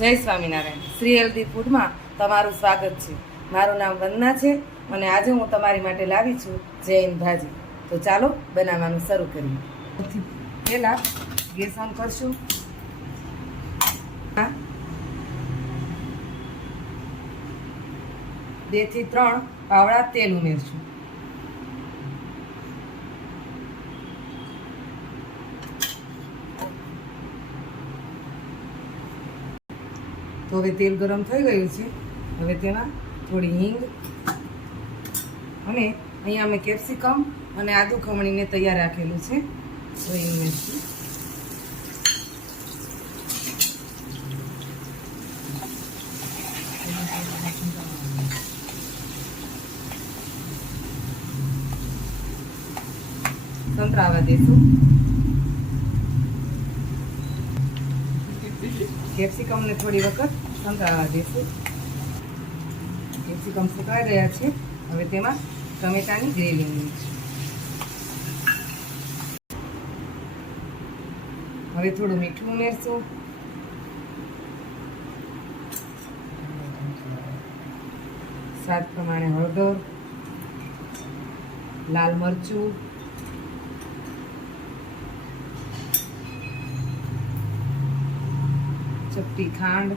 જય સ્વામિનારાયણ. શ્રી હેલ્ધી ફૂડમાં તમારું સ્વાગત છે. મારું નામ વંદના છે અને આજે હું તમારી માટે લાવી છું જૈન ભાજી. તો ચાલો બનાવવાનું શરૂ કરીએ. સૌથી પહેલાં ગેસ ઓન કરશું. 2 થી 3 પાવડા તેલ ઉમેરશું. તો હવે તેલ ગરમ થઈ ગયું છે. હવે તેમાં થોડી હિંગ અને અહીંયા અમે કેપ્સિકમ અને આદુ ખમણીને તૈયાર રાખેલું છે, તો એ ઉમેરશું. સંતરાવા દઈશું. કેપ્સિકમને થોડી વખત સંતરાવા દઈશું. કેપ્સિકમ સુકાઈ ગયા છે. હવે તેમાં ટમેટાની ગ્રેવી ઉમેરીશું. હવે થોડું મીઠું ઉમેરશું. સ્વાદ પ્રમાણે હળદર, લાલ મરચું, ચપટી ખાંડ.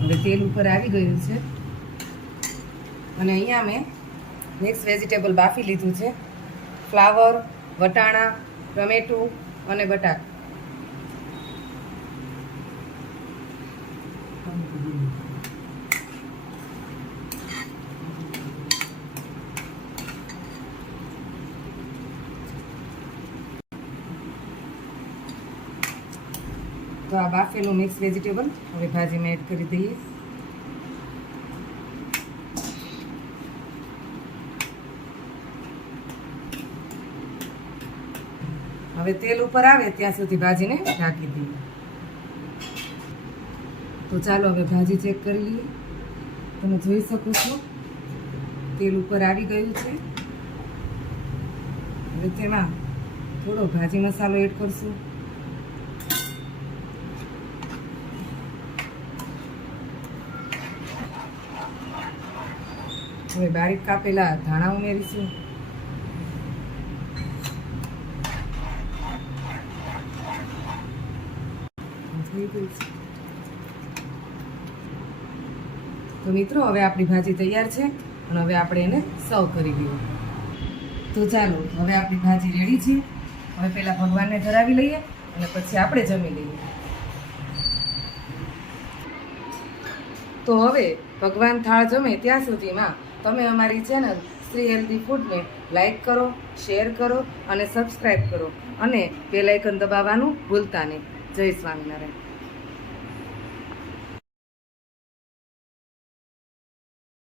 હવે તેલ ઉપર આવી ગયું છે અને અહીંયા મેં મિક્સ વેજીટેબલ બાફી લીધું છે. ફ્લાવર, વટાણા, ટમેટું અને બટાકા. તો આ બાફેલું મિક્સ વેજીટેબલ હવે ભાજીમાં એડ કરી દઈએ. હવે તેલ ઉપર આવે ત્યાં સુધી ભાજીને ઢાંકી દઈએ. તો ચાલો હવે ભાજી ચેક કરી લઈએ. તમે જોઈ શકો છો તેલ ઉપર આવી ગયું છે. હવે તેમાં થોડો ભાજી મસાલો એડ કરશું. હવે બારીક કાપેલા ધાણા ઉમેરીશું. તો મિત્રો હવે આપણી ભાજી તૈયાર છે અને હવે આપણે એને સર્વ કરી દઈએ. તો ચાલો હવે આપણી ભાજી રેડી છે. હવે પહેલાં ભગવાનને ધરાવી લઈએ અને પછી આપણે જમી લઈએ. તો હવે ભગવાન થાળ જમે ત્યાં સુધીમાં તમે અમારી ચેનલ શ્રી હેલ્ધી ફૂડને લાઈક કરો, શેર કરો અને સબસ્ક્રાઈબ કરો અને બેલ આઇકન દબાવવાનું ભૂલતા નહીં. જય સ્વામિનારાયણ.